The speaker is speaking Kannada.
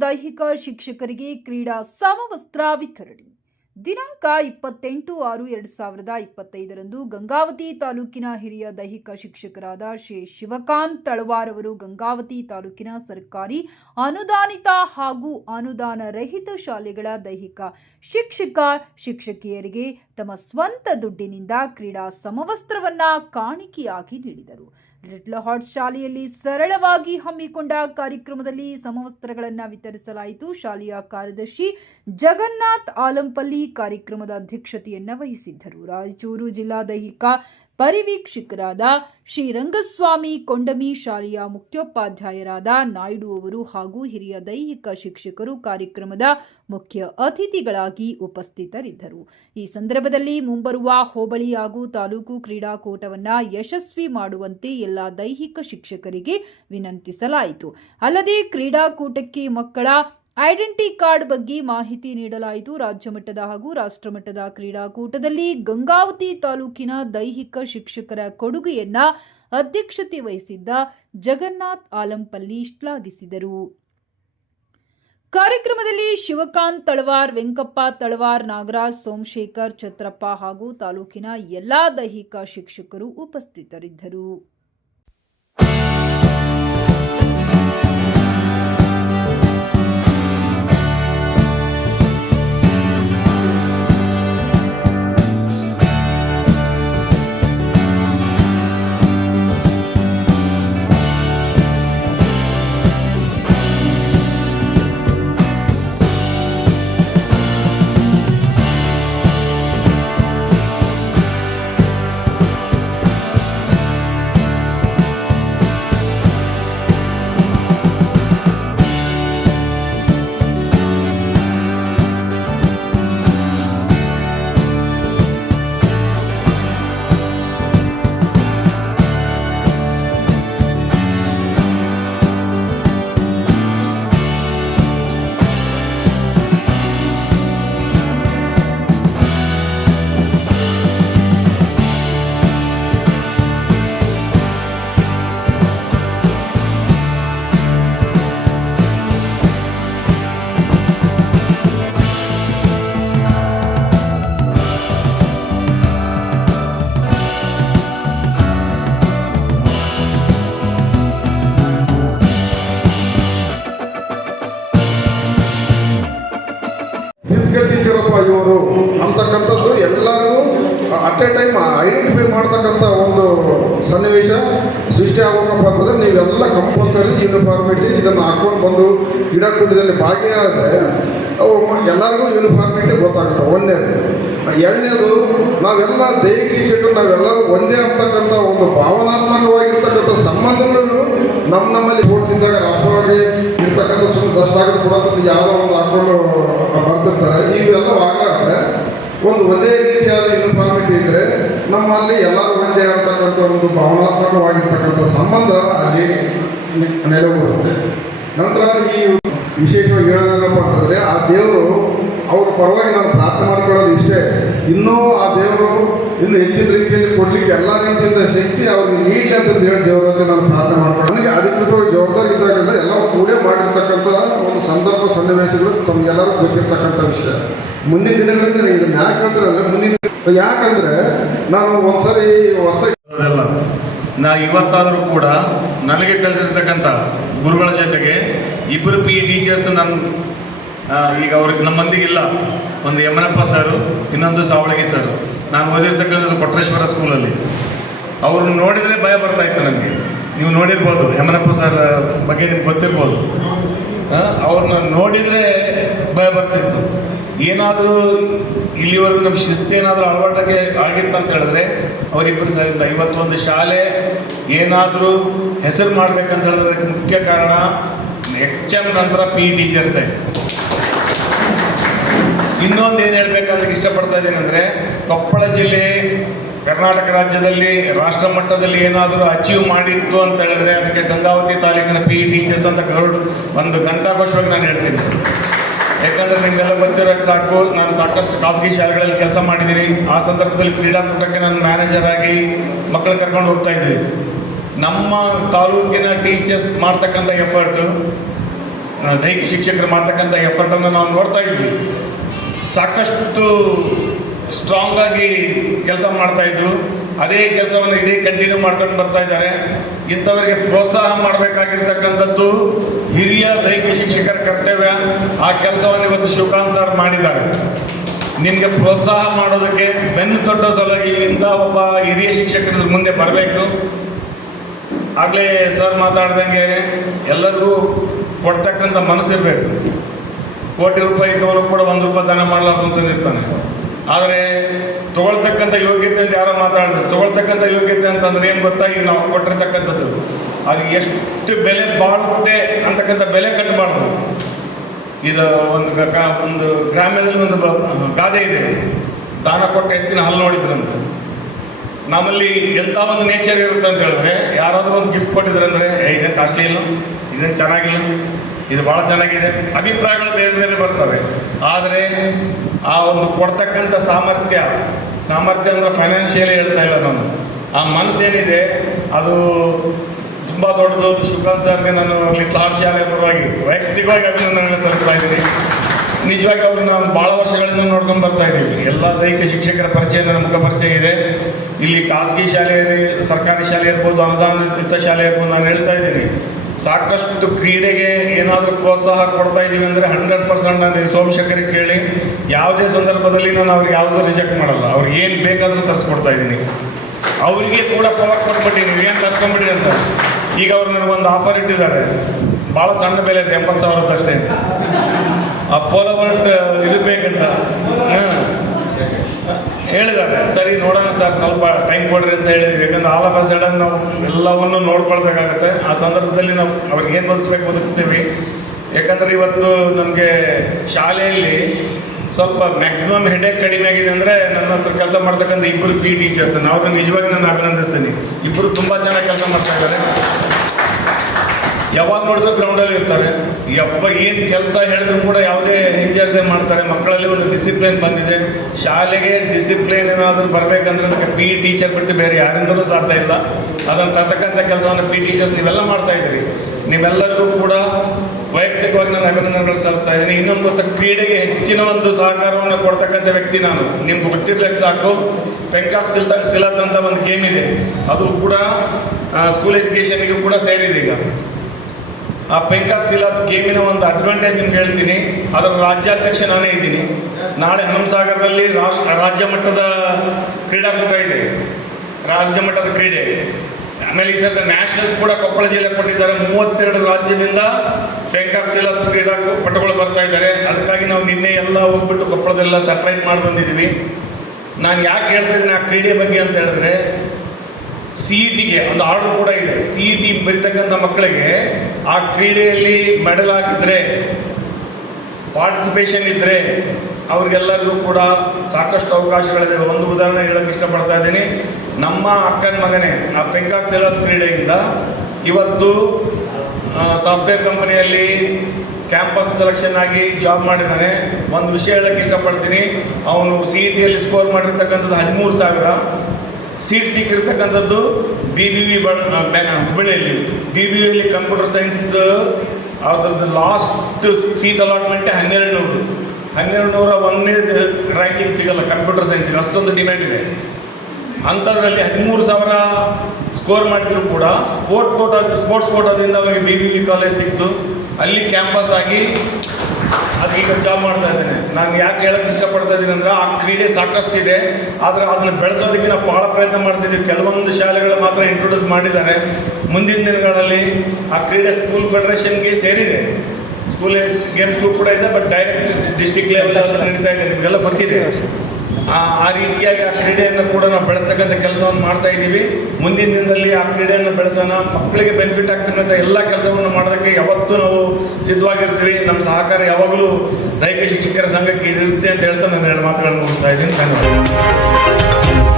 ದೈಹಿಕ ಶಿಕ್ಷಕರಿಗೆ ಕ್ರೀಡಾ ಸಮವಸ್ತ್ರ ವಿತರಣೆ. ದಿನಾಂಕ ಇಪ್ಪತ್ತೆಂಟು ಆರು ಎರಡು ಸಾವಿರದ ಇಪ್ಪತ್ತೈದರಂದು ಗಂಗಾವತಿ ತಾಲೂಕಿನ ಹಿರಿಯ ದೈಹಿಕ ಶಿಕ್ಷಕರಾದ ಶ್ರೀ ಶಿವಕಾಂತ್ ತಳವಾರ್ ಅವರು ಗಂಗಾವತಿ ತಾಲೂಕಿನ ಸರ್ಕಾರಿ ಅನುದಾನಿತ ಹಾಗೂ ಅನುದಾನ ರಹಿತ ಶಾಲೆಗಳ ದೈಹಿಕ ಶಿಕ್ಷಕ, ಶಿಕ್ಷಕಿಯರಿಗೆ ತಮ್ಮ ಸ್ವಂತ ದುಡ್ಡಿನಿಂದ ಕ್ರೀಡಾ ಸಮವಸ್ತ್ರವನ್ನ ಕಾಣಿಕೆಯಾಗಿ ನೀಡಿದರು. ಲಿಟ್ಲ ಹಾಟ್ ಶಾಲೆಯಲ್ಲಿ ಸರಳವಾಗಿ ಹಮ್ಮಿಕೊಂಡ ಕಾರ್ಯಕ್ರಮದಲ್ಲಿ ಸಮವಸ್ತ್ರಗಳನ್ನು ವಿತರಿಸಲಾಯಿತು. ಶಾಲೆಯ ಕಾರ್ಯದರ್ಶಿ ಜಗನ್ನಾಥ್ ಆಲಂಪಲ್ಲಿ ಕಾರ್ಯಕ್ರಮದ ಅಧ್ಯಕ್ಷತೆಯನ್ನು ವಹಿಸಿದ್ದರು. ರಾಯಚೂರು ಜಿಲ್ಲಾ ದೈಹಿಕ ಪರಿವೀಕ್ಷಕರಾದ ಶ್ರೀರಂಗಸ್ವಾಮಿ ಕೊಂಡಮಿ ಶಾಲೆಯ ಮುಖ್ಯೋಪಾಧ್ಯಾಯರಾದ ನಾಯ್ಡು ಅವರು ಹಾಗೂ ಹಿರಿಯ ದೈಹಿಕ ಶಿಕ್ಷಕರು ಕಾರ್ಯಕ್ರಮದ ಮುಖ್ಯ ಅತಿಥಿಗಳಾಗಿ ಉಪಸ್ಥಿತರಿದ್ದರು. ಈ ಸಂದರ್ಭದಲ್ಲಿ ಮುಂಬರುವ ಹೋಬಳಿ ಹಾಗೂ ತಾಲೂಕು ಕ್ರೀಡಾಕೂಟವನ್ನು ಯಶಸ್ವಿ ಮಾಡುವಂತೆ ಎಲ್ಲ ದೈಹಿಕ ಶಿಕ್ಷಕರಿಗೆ ವಿನಂತಿಸಲಾಯಿತು. ಅಲ್ಲದೆ ಕ್ರೀಡಾಕೂಟಕ್ಕೆ ಮಕ್ಕಳ ಐಡೆಂಟಿ ಕಾರ್ಡ್ ಬಗ್ಗೆ ಮಾಹಿತಿ ನೀಡಲಾಯಿತು. ರಾಜ್ಯ ಮಟ್ಟದ ಹಾಗೂ ರಾಷ್ಟ್ರ ಮಟ್ಟದ ಕ್ರೀಡಾಕೂಟದಲ್ಲಿ ಗಂಗಾವತಿ ತಾಲೂಕಿನ ದೈಹಿಕ ಶಿಕ್ಷಕರ ಕೊಡುಗೆಯನ್ನ ಅಧ್ಯಕ್ಷತೆ ವಹಿಸಿದ್ದ ಜಗನ್ನಾಥ್ ಆಲಂಪಲ್ಲಿ ಶ್ಲಾಘಿಸಿದರು. ಕಾರ್ಯಕ್ರಮದಲ್ಲಿ ಶಿವಕಾಂತ್ ತಳವಾರ್, ವೆಂಕಪ್ಪ ತಳವಾರ್, ನಾಗರಾಜ್ ಸೋಮಶೇಖರ್, ಛತ್ರಪ್ಪ ಹಾಗೂ ತಾಲೂಕಿನ ಎಲ್ಲಾ ದೈಹಿಕ ಶಿಕ್ಷಕರು ಉಪಸ್ಥಿತರಿದ್ದರು. ಐಡೆಂಟಿಫೈ ಮಾಡ್ತಕ್ಕಂಥ ಒಂದು ಸನ್ನಿವೇಶ ಸೃಷ್ಟಿ ಆಗಬೇಕಪ್ಪ ಅಂತಂದ್ರೆ ನೀವೆಲ್ಲ ಕಂಪಲ್ಸರಿ ಯೂನಿಫಾರ್ಮಿಟಿ ಇದನ್ನು ಹಾಕೊಂಡು ಬಂದು ಕ್ರೀಡಾಕೂಟದಲ್ಲಿ ಭಾಗಿಯಾದರೆ ಅವು ಎಲ್ಲರಿಗೂ ಯೂನಿಫಾರ್ಮಿಟಿ ಗೊತ್ತಾಗುತ್ತೆ. ಒಂದನೇದು ಎರಡನೇದು, ನಾವೆಲ್ಲ ದೈಹಿಕ ಶಿಕ್ಷಕರು, ನಾವೆಲ್ಲರೂ ಒಂದೇ ಅಂತಕ್ಕಂಥ ಒಂದು ಭಾವನಾತ್ಮಕವಾಗಿರ್ತಕ್ಕಂಥ ಸಂಬಂಧಗಳನ್ನು ನಮ್ಮ ನಮ್ಮಲ್ಲಿ ಓಡಿಸಿದಾಗ ರಾಷ್ಟ್ರವಾಗಿ ಇರ್ತಕ್ಕಂಥ ಸುಮ್ಮನೆ ಕಷ್ಟ ಆಗೋದು ಕೂಡ ಯಾವುದೋ ಒಂದು ಹಾಕೊಂಡು ಬರ್ತಿರ್ತಾರೆ ಇವೆಲ್ಲ ಆಗಲಾರ್ದೆ, ಒಂದು ಒಂದೇ ನಮ್ಮಲ್ಲಿ ಎಲ್ಲರೂ ಒಂದೇ ಒಂದು ಭಾವನಾತ್ಮಕವಾಗಿರ್ತಕ್ಕಂಥ ಸಂಬಂಧ ಅಲ್ಲಿ ನೆಲೆಗೊಳ್ಳುತ್ತೆ. ನಂತರ ಈ ವಿಶೇಷವಾಗಿ ಹೇಳೋದೇನಪ್ಪ ಅಂತಂದರೆ, ಆ ದೇವರು ಅವ್ರ ಪರವಾಗಿ ನಾನು ಪ್ರಾರ್ಥನೆ ಮಾಡ್ಕೊಳ್ಳೋದು ಇಷ್ಟೇ. ಇನ್ನೂ ಆ ದೇವರು ಇನ್ನು ಹೆಚ್ಚಿನ ರೀತಿಯಲ್ಲಿ ಕೊಡಲಿಕ್ಕೆ ಎಲ್ಲ ರೀತಿಯಿಂದ ಶಕ್ತಿ ಅವ್ರಿಗೆ ನೀಡಲಿ ಅಂತ ಹೇಳಿ ದೇವರಲ್ಲಿ ನಾನು ಪ್ರಾರ್ಥನೆ ಮಾಡ್ಕೊಂಡು ನನಗೆ ಅಧಿಕೃತವಾಗಿ ಜವಾಬ್ದಾರಿ ಇದ್ದಾಗಲಿಂದ ಎಲ್ಲ ಕೂಡೇ ಮಾಡಿರ್ತಕ್ಕಂಥ ಒಂದು ಸಂದರ್ಭ ಸನ್ನಿವೇಶಗಳು ತಮಗೆಲ್ಲರಿಗೂ ಗೊತ್ತಿರ್ತಕ್ಕಂಥ ವಿಷಯ. ಮುಂದಿನ ದಿನಗಳಲ್ಲಿ ನಾನು ಇದನ್ನು ಅಂದರೆ, ಮುಂದಿನ ಯಾಕಂದರೆ ನಾನು ಒಂದ್ಸರಿ ಹೊಸ ನಾ ಇವತ್ತಾದರೂ ಕೂಡ ನನಗೆ ಕಲಿಸಿರ್ತಕ್ಕಂಥ ಗುರುಗಳ ಜೊತೆಗೆ ಇಬ್ಬರು ಪಿ ಟೀಚರ್ಸ್ ನನ್ನ ಈಗ ಅವ್ರಿಗೆ ನಮ್ಮ ಇಲ್ಲ. ಒಂದು ಯಮನಪ್ಪ ಸರು, ಇನ್ನೊಂದು ಸಾವಳಗಿ ಸರ್. ನಾನು ಓದಿರ್ತಕ್ಕಂಥದ್ದು ಕೊಟ್ರೇಶ್ವರ ಸ್ಕೂಲಲ್ಲಿ ಅವ್ರನ್ನ ನೋಡಿದರೆ ಭಯ ಬರ್ತಾ ಇತ್ತು ನನಗೆ. ನೀವು ನೋಡಿರ್ಬೋದು ಯಮನಪ್ಪ ಸರ್ ಬಗ್ಗೆ ನಿಮ್ಗೆ ಗೊತ್ತಿರ್ಬೋದು. ಅವ್ರನ್ನ ನೋಡಿದರೆ ಭಯ ಬರ್ತಿತ್ತು. ಏನಾದರೂ ಇಲ್ಲಿವರೆಗೂ ನಮ್ಮ ಶಿಸ್ತು ಏನಾದರೂ ಅಳವಡಿಕೆ ಆಗಿತ್ತು ಅಂತ ಹೇಳಿದ್ರೆ, ಅವರಿಬ್ಬರು ಸರಿಂದ ಇವತ್ತೊಂದು ಶಾಲೆ ಏನಾದರೂ ಹೆಸರು ಮಾಡ್ಬೇಕಂತ ಹೇಳಿದ್ರೆ ಅದಕ್ಕೆ ಮುಖ್ಯ ಕಾರಣ ಎಚ್ ಎಂ ನಂತರ ಪಿ ಟೀಚರ್ಸ್ ಇನ್ನೊಂದು ಏನು ಹೇಳ್ಬೇಕಂತ ಇಷ್ಟಪಡ್ತಾ ಇದ್ದೇನೆ ಅಂದರೆ, ಕೊಪ್ಪಳ ಜಿಲ್ಲೆ ಕರ್ನಾಟಕ ರಾಜ್ಯದಲ್ಲಿ, ರಾಷ್ಟ್ರ ಮಟ್ಟದಲ್ಲಿ ಏನಾದರೂ ಅಚೀವ್ ಮಾಡಿತ್ತು ಅಂತ ಹೇಳಿದ್ರೆ, ಅದಕ್ಕೆ ಗಂಗಾವತಿ ತಾಲೂಕಿನ ಪಿ ಇ ಟೀಚರ್ಸ್ ಅಂತ ಗರುಡ್ ಒಂದು ಗಂಟಾಘೋಷವಾಗಿ ನಾನು ಹೇಳ್ತೀನಿ. ಯಾಕಂದ್ರೆ ನಿಮಗೆಲ್ಲ ಗೊತ್ತಿರೋಕ್ಕೆ ಸಾಕು, ನಾನು ಸಾಕಷ್ಟು ಖಾಸಗಿ ಶಾಲೆಗಳಲ್ಲಿ ಕೆಲಸ ಮಾಡಿದ್ದೀನಿ. ಆ ಸಂದರ್ಭದಲ್ಲಿ ಕ್ರೀಡಾಕೂಟಕ್ಕೆ ನಾನು ಮ್ಯಾನೇಜರ್ ಆಗಿ ಮಕ್ಕಳು ಕರ್ಕೊಂಡು ಹೋಗ್ತಾ ಇದ್ದೀನಿ ನಮ್ಮ ತಾಲೂಕಿನ ಟೀಚರ್ಸ್ ಮಾಡ್ತಕ್ಕಂಥ ಎಫರ್ಟು ದೈಹಿಕ ಶಿಕ್ಷಕರು ಮಾಡ್ತಕ್ಕಂಥ ಎಫರ್ಟನ್ನು ನಾವು ನೋಡ್ತಾ ಇದ್ವಿ. ಸಾಕಷ್ಟು ಸ್ಟ್ರಾಂಗ್ ಆಗಿ ಕೆಲಸ ಮಾಡ್ತಾ ಇದ್ರು. ಅದೇ ಕೆಲಸವನ್ನು ಇದೇ ಕಂಟಿನ್ಯೂ ಮಾಡ್ಕೊಂಡು ಬರ್ತಾ ಇದ್ದಾರೆ. ಇಂಥವರಿಗೆ ಪ್ರೋತ್ಸಾಹ ಮಾಡಬೇಕಾಗಿರ್ತಕ್ಕಂಥದ್ದು ಹಿರಿಯ ದೈಹಿಕ ಶಿಕ್ಷಕರ ಕರ್ತವ್ಯ. ಆ ಕೆಲಸವನ್ನು ಇವತ್ತು ಶಿವಕಾಂತ್ ಸರ್ ಮಾಡಿದ್ದಾರೆ. ನಿಮಗೆ ಪ್ರೋತ್ಸಾಹ ಮಾಡೋದಕ್ಕೆ ಬೆನ್ನು ತೊಟ್ಟ ಸಲುವಾಗಿ ಇಂಥ ಒಬ್ಬ ಹಿರಿಯ ಶಿಕ್ಷಕರ ಮುಂದೆ ಬರಬೇಕು. ಆಗಲೇ ಸರ್ ಮಾತಾಡ್ದಂಗೆ ಎಲ್ಲರಿಗೂ ಕೊಡ್ತಕ್ಕಂಥ ಮನಸ್ಸಿರಬೇಕು. ಕೋಟಿ ರೂಪಾಯಿ ಇದ್ದವನು ಕೂಡ ಒಂದು ರೂಪಾಯಿ ದಾನ ಮಾಡಲಾರ್ದು ಅಂತ ಇರ್ತಾನೆ ಆದರೆ ತಗೊಳ್ತಕ್ಕಂಥ ಯೋಗ್ಯತೆ ಅಂತ ಯಾರೋ ಮಾತಾಡಿದ್ರು. ತಗೊಳ್ತಕ್ಕಂಥ ಯೋಗ್ಯತೆ ಅಂತಂದ್ರೆ ಏನು ಗೊತ್ತಾ? ಈಗ ನಾವು ಕೊಟ್ಟಿರ್ತಕ್ಕಂಥದ್ದು. ಅದು ಎಷ್ಟು ಬೆಲೆ ಬಾಳುತ್ತೆ ಅಂತಕ್ಕಂಥ ಬೆಲೆ ಕಟ್ಟಬಾರ್ದು ಇದು ಒಂದು ಒಂದು ಗ್ರಾಮ್ಯದಲ್ಲಿ ಒಂದು ಗಾದೆ ಇದೆ. ದಾನ ಕೊಟ್ಟ ಎತ್ತಿನ ಹಲ್ಲು ನೋಡಿದ್ರಂತ ನಮ್ಮಲ್ಲಿ ಎಂಥ ಒಂದು ನೇಚರ್ ಇರುತ್ತೆ ಅಂತ ಹೇಳಿದ್ರೆ, ಯಾರಾದರೂ ಒಂದು ಗಿಫ್ಟ್ ಕೊಟ್ಟಿದ್ರೆ ಅಂದರೆ ಇದೆ ಕಾಸ್ಟ್ಲಿ ಇಲ್ಲ ಇದೇನು ಚೆನ್ನಾಗಿಲ್ಲ ಇದು ಭಾಳ ಚೆನ್ನಾಗಿದೆ. ಅಭಿಪ್ರಾಯಗಳು ಬೇರೆ ಬೇರೆ ಬರ್ತವೆ. ಆದರೆ ಆ ಒಂದು ಕೊಡ್ತಕ್ಕಂಥ ಸಾಮರ್ಥ್ಯ ಸಾಮರ್ಥ್ಯ ಅಂದರೆ ಫೈನಾನ್ಷಿಯಲಿ ಹೇಳ್ತಾ ಇಲ್ಲ ನಾನು. ಆ ಮನಸ್ಸೇನಿದೆ ಅದು ತುಂಬ ದೊಡ್ಡದು. ಶಿವಕಾಂತ್ ಸರ್ಗೆ ನಾನು ಲಿಟ್ಲ್ ಹಾರ್ಟ್ ಶಾಲೆ ಪರವಾಗಿ ವೈಯಕ್ತಿಕವಾಗಿ ಅಭಿನಂದನೆ ತಲುಪ್ತಾ ಇದ್ದೀನಿ. ನಿಜವಾಗಿ ಅವ್ರು ನಾನು ಭಾಳ ವರ್ಷಗಳಿಂದ ನೋಡ್ಕೊಂಡು ಬರ್ತಾ ಇದ್ದೀನಿ. ಎಲ್ಲ ದೈಹಿಕ ಶಿಕ್ಷಕರ ಪರಿಚಯ ನನ್ನ ಮುಖ ಪರಿಚಯ ಇದೆ. ಇಲ್ಲಿ ಖಾಸಗಿ ಶಾಲೆ ಸರ್ಕಾರಿ ಶಾಲೆ ಇರ್ಬೋದು ಅನುದಾನಿತ ಶಾಲೆ ಇರ್ಬೋದು, ನಾನು ಹೇಳ್ತಾ ಇದ್ದೀನಿ. ಸಾಕಷ್ಟು ಕ್ರೀಡೆಗೆ ಏನಾದರೂ ಪ್ರೋತ್ಸಾಹ ಕೊಡ್ತಾ ಇದ್ದೀವಿ ಅಂದರೆ ಹಂಡ್ರೆಡ್ ಪರ್ಸೆಂಟ್ ನಾನು ಸೋಮಶೇಖರಿಗೆ ಕೇಳಿ, ಯಾವುದೇ ಸಂದರ್ಭದಲ್ಲಿ ನಾನು ಅವ್ರಿಗೆ ಯಾವುದೂ ರಿಜೆಕ್ಟ್ ಮಾಡಲ್ಲ. ಅವ್ರಿಗೆ ಏನು ಬೇಕಾದರೂ ತರಿಸ್ಕೊಡ್ತಾ ಇದ್ದೀನಿ ಅವರಿಗೆ ಕೂಡ ಪವರ್ ನೀವು ಏನು ತರ್ಸ್ಕೊಂಬಿಡಿ ಅಂತ. ಈಗ ಅವ್ರು ನನಗೊಂದು ಆಫರ್ ಇಟ್ಟಿದ್ದಾರೆ. ಭಾಳ ಸಣ್ಣ ಬೆಲೆ ಇದೆ ಎಂಬತ್ತು ಸಾವಿರದಷ್ಟೇ ಆ ಪೋಲವರ್ಟ್ ಇದು ಬೇಕಂತ. ಹಾಂ. ಹೇಳಿದ್ದಾರೆ. ಸರಿ, ನೋಡೋಣ ಸರ್, ಸ್ವಲ್ಪ ಟೈಮ್ ಕೊಡ್ರಿ ಅಂತ ಹೇಳಿದ್ವಿ. ಯಾಕಂದ್ರೆ ಆಲ್ ಆಫ್ ಸಡನ್ ನಾವು ಎಲ್ಲವನ್ನು ನೋಡ್ಕೊಳ್ಬೇಕಾಗತ್ತೆ. ಆ ಸಂದರ್ಭದಲ್ಲಿ ನಾವು ಅವ್ರಿಗೆ ಏನು ಬದಲಿಸ್ಬೇಕು ಬದುಕಿಸ್ತೀವಿ ಯಾಕಂದ್ರೆ ಇವತ್ತು ನಮಗೆ ಶಾಲೆಯಲ್ಲಿ ಸ್ವಲ್ಪ ಮ್ಯಾಕ್ಸಿಮಮ್ ಹೆಡೇಕ್ ಕಡಿಮೆ ಆಗಿದೆ ಅಂದರೆ ನನ್ನ ಹತ್ರ ಕೆಲಸ ಮಾಡ್ತಕ್ಕಂಥ ಇಬ್ಬರು ಪಿ ಟೀಚರ್ಸ್ ಅವ್ರನ್ನ ನಿಜವಾಗಿ ನಾನು ಅಭಿನಂದಿಸ್ತೀನಿ. ಇಬ್ಬರು ತುಂಬ ಚೆನ್ನಾಗಿ ಕೆಲಸ ಮಾಡ್ತಾ ಇದ್ದಾರೆ. ಯಾವಾಗ ನೋಡಿದ್ರು ಗ್ರೌಂಡಲ್ಲಿ ಇರ್ತಾರೆ. ಯಪ್ಪ, ಏನು ಕೆಲಸ ಹೇಳಿದ್ರು ಕೂಡ ಯಾವುದೇ ಹಿಂಜರಿದೆ ಮಾಡ್ತಾರೆ. ಮಕ್ಕಳಲ್ಲಿ ಒಂದು ಡಿಸಿಪ್ಲಿನ್ ಬಂದಿದೆ. ಶಾಲೆಗೆ ಡಿಸಿಪ್ಲಿನ್ ಏನಾದರೂ ಬರಬೇಕಂದ್ರೆ ಅದಕ್ಕೆ ಪಿ ಟೀಚರ್ ಬಿಟ್ಟು ಬೇರೆ ಯಾರಿಂದಲೂ ಸಾಧ್ಯ ಇಲ್ಲ. ಅದನ್ನು ತರ್ತಕ್ಕಂಥ ಕೆಲಸವನ್ನು ಪಿ ಟೀಚರ್ಸ್ ನೀವೆಲ್ಲ ಮಾಡ್ತಾ ಇದ್ದೀರಿ. ನೀವೆಲ್ಲರಿಗೂ ಕೂಡ ವೈಯಕ್ತಿಕವಾಗಿ ನಾನು ಅಭಿನಂದನೆಗಳು ಸಲ್ಲಿಸ್ತಾ ಇದ್ದೀನಿ. ಇನ್ನೊಂದು ಕ್ರೀಡೆಗೆ ಹೆಚ್ಚಿನ ಒಂದು ಸಹಕಾರವನ್ನು ಕೊಡ್ತಕ್ಕಂಥ ವ್ಯಕ್ತಿ ನಾನು. ನಿಮ್ಗೆ ಗೊತ್ತಿರ್ಲಿಕ್ಕೆ ಸಾಕು. ಪೆಂಕಾಕ್ ಸಿಲ್ ಸಿಲತ್ ಅಂತ ಒಂದು ಗೇಮ್ ಇದೆ. ಅದು ಕೂಡ ಸ್ಕೂಲ್ ಎಜುಕೇಷನ್ಗೆ ಕೂಡ ಸೇರಿದೆ ಈಗ. ಆ ಪೆಂಕಾಕ್ ಸಿಲಾತ್ ಗೇಮಿನ ಒಂದು ಅಡ್ವಾಂಟೇಜ್ ನಿಮ್ಗೆ ಹೇಳ್ತೀನಿ. ಅದರ ರಾಜ್ಯಾಧ್ಯಕ್ಷ ನಾನೇ ಇದ್ದೀನಿ. ನಾಳೆ ಹನುಮಸಾಗರದಲ್ಲಿ ರಾಷ್ಟ್ರ, ರಾಜ್ಯ ಮಟ್ಟದ ಕ್ರೀಡಾಕೂಟ ಇದೆ. ರಾಜ್ಯ ಮಟ್ಟದ ಕ್ರೀಡೆ. ಆಮೇಲೆ ಈ ಸಲ ನ್ಯಾಷನಲ್ಸ್ ಕೂಡ ಕೊಪ್ಪಳ ಜಿಲ್ಲೆ ಕೊಟ್ಟಿದ್ದಾರೆ. ಮೂವತ್ತೆರಡು ರಾಜ್ಯದಿಂದ ಪೆಂಕಾಕ್ ಸಿಲಾತ್ ಕ್ರೀಡಾ ಪಟುಗಳು ಬರ್ತಾ ಇದ್ದಾರೆ. ಅದಕ್ಕಾಗಿ ನಾವು ನಿನ್ನೆ ಎಲ್ಲ ಹೋಗ್ಬಿಟ್ಟು ಕೊಪ್ಪಳದೆಲ್ಲ ಸೆಟ್ರೈಟ್ ಮಾಡಿ ಬಂದಿದ್ದೀವಿ. ನಾನು ಯಾಕೆ ಹೇಳ್ತಾ ಇದ್ದೀನಿ ಆ ಕ್ರೀಡೆ ಬಗ್ಗೆ ಅಂತ ಹೇಳಿದ್ರೆ ಸಿ ಇ ಟಿಗೆ ಒಂದು ಆರ್ಡರ್ ಕೂಡ ಇದೆ. ಸಿ ಇ ಟಿ ಬರೀತಕ್ಕಂಥ ಮಕ್ಕಳಿಗೆ ಆ ಕ್ರೀಡೆಯಲ್ಲಿ ಮೆಡಲ್ ಹಾಕಿದ್ರೆ ಪಾರ್ಟಿಸಿಪೇಷನ್ ಇದ್ದರೆ ಅವ್ರಿಗೆಲ್ಲರಿಗೂ ಕೂಡ ಸಾಕಷ್ಟು ಅವಕಾಶಗಳಿದೆ. ಒಂದು ಉದಾಹರಣೆ ಹೇಳಕ್ಕೆ ಇಷ್ಟಪಡ್ತಾ ಇದ್ದೀನಿ. ನಮ್ಮ ಅಕ್ಕನ ಮಗನೇ, ಆ ಪೆಂಕಾಕ್ ಸೆಲೋದ್ ಕ್ರೀಡೆಯಿಂದ ಇವತ್ತು ಸಾಫ್ಟ್ವೇರ್ ಕಂಪನಿಯಲ್ಲಿ ಕ್ಯಾಂಪಸ್ ಸೆಲೆಕ್ಷನ್ ಆಗಿ ಜಾಬ್ ಮಾಡಿದ್ದಾನೆ. ಒಂದು ವಿಷಯ ಹೇಳಕ್ಕೆ ಇಷ್ಟಪಡ್ತೀನಿ. ಅವನು ಸಿ ಇ ಟಿಯಲ್ಲಿ ಸ್ಕೋರ್ ಮಾಡಿರ್ತಕ್ಕಂಥದ್ದು ಹದಿಮೂರು ಸಾವಿರ. ಸೀಟ್ ಸಿಕ್ಕಿರ್ತಕ್ಕಂಥದ್ದು ಬಿ ಬಿ ವಿ ಹುಬ್ಬಳ್ಳಿಯಲ್ಲಿ ಬಿ ಬಿ ವಿಯಲ್ಲಿ ಕಂಪ್ಯೂಟರ್ ಸೈನ್ಸ್ ಅದರದ್ದು ಲಾಸ್ಟ್ ಸೀಟ್ ಅಲಾಟ್ಮೆಂಟೇ ಹನ್ನೆರಡು ನೂರು ಹನ್ನೆರಡು ನೂರ ಒಂದೇ ರ್ಯಾಂಕಿಂಗ್ ಸಿಗಲ್ಲ ಕಂಪ್ಯೂಟರ್ ಸೈನ್ಸಿಗೆ ಅಷ್ಟೊಂದು ಡಿಮ್ಯಾಂಡ್ ಇದೆ. ಅಂಥದ್ರಲ್ಲಿ ಹದಿಮೂರು ಸಾವಿರ ಸ್ಕೋರ್ ಮಾಡಿದ್ರು ಕೂಡ ಸ್ಪೋರ್ಟ್ ಕೋಟಾ ಸ್ಪೋರ್ಟ್ಸ್ ಕೋಟಾದಿಂದ ಅವರಿಗೆ ಬಿ ಬಿ ವಿ ಕಾಲೇಜ್ ಸಿಕ್ತು. ಅಲ್ಲಿ ಕ್ಯಾಂಪಸ್ ಆಗಿ ಅದೀಗ ಜಾಬ್ ಮಾಡ್ತಾ ಇದ್ದೇನೆ. ನಾನು ಯಾಕೆ ಹೇಳಕ್ಕೆ ಇಷ್ಟಪಡ್ತಾ ಇದ್ದೀನಿ ಅಂದ್ರೆ ಆ ಕ್ರೀಡೆ ಸಾಕಷ್ಟಿದೆ, ಆದರೆ ಅದನ್ನು ಬೆಳೆಸೋದಕ್ಕೆ ನಾವು ಭಾಳ ಪ್ರಯತ್ನ ಮಾಡ್ತಿದ್ದೀವಿ ಕೆಲವೊಂದು ಶಾಲೆಗಳು ಮಾತ್ರ ಇಂಟ್ರೊಡ್ಯೂಸ್ ಮಾಡಿದ್ದಾರೆ. ಮುಂದಿನ ದಿನಗಳಲ್ಲಿ ಆ ಕ್ರೀಡೆ ಸ್ಕೂಲ್ ಫೆಡರೇಷನ್ಗೆ ಸೇರಿದೆ. ಸ್ಕೂಲ್ ಗೇಮ್ಸ್ಗೂ ಕೂಡ ಇದೆ ಬಟ್ ಡೈರೆಕ್ಟ್ ಡಿಸ್ಟಿಕ್ ಲೆವೆಲ್ ನಡೀತಾ ಇದೆ, ನಿಮಗೆಲ್ಲ ಗೊತ್ತಿದೆ. ಆ ರೀತಿಯಾಗಿ ಆ ಕ್ರೀಡೆಯನ್ನು ಕೂಡ ನಾವು ಬೆಳೆಸ್ತಕ್ಕಂಥ ಕೆಲಸವನ್ನು ಮಾಡ್ತಾ ಇದ್ದೀವಿ. ಮುಂದಿನ ದಿನದಲ್ಲಿ ಆ ಕ್ರೀಡೆಯನ್ನು ಬೆಳೆಸೋಣ. ಮಕ್ಕಳಿಗೆ ಬೆನಿಫಿಟ್ ಆಗ್ತಕ್ಕಂಥ ಎಲ್ಲ ಕೆಲಸವನ್ನು ಮಾಡೋದಕ್ಕೆ ಯಾವತ್ತೂ ನಾವು ಸಿದ್ಧವಾಗಿರ್ತೀವಿ. ನಮ್ಮ ಸಹಕಾರ ಯಾವಾಗಲೂ ದೈಹಿಕ ಶಿಕ್ಷಕರ ಸಂಘಕ್ಕೆ ಇದಿರುತ್ತೆ ಅಂತ ಹೇಳ್ತಾ ನಾನು ಎರಡು ಮಾತುಗಳನ್ನು ಮುಗಿಸ್ತಾ ಇದ್ದೀನಿ. ಧನ್ಯವಾದ